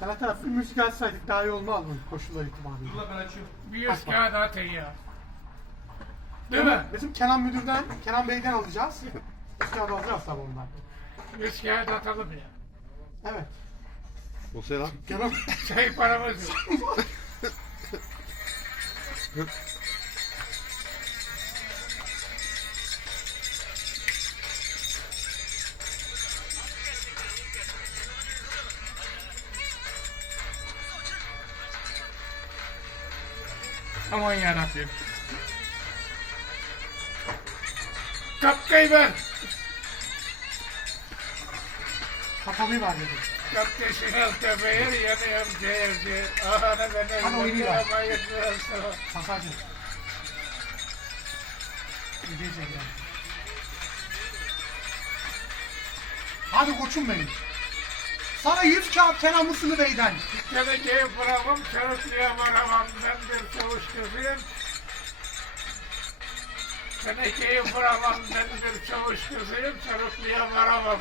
Sana taraf bir müzik açsaydık daha iyi olmaz mı koşullar itibariyle? Dur lan ben açıyorum. Bir yüz kağıt atın ya. Değil mi? Bizim Kenan Müdür'den, Kenan Bey'den alacağız. Biz kağıdı alacağız tabii ondan. Yüz kağıt atalım ya. Evet. O selam. Kenan Şey paramız yok. Aman yarabbim. Kapkayı ver. kapalıyı var dedim. Kapteşin tepeye yanıyorum seyirci. Aha ne oyunu ver. ama yetmiyorsa. Masajı. İyice gel. Hadi koçum benim. Sana 100 kağıt Kenan Mısırlı Bey'den. Tenekeyi bırakım, çarıklıya varamam. Ben bir kızıyım. Tenekeyi bırakmam, ben bir çavuş kızıyım. Çarıklıya varamam.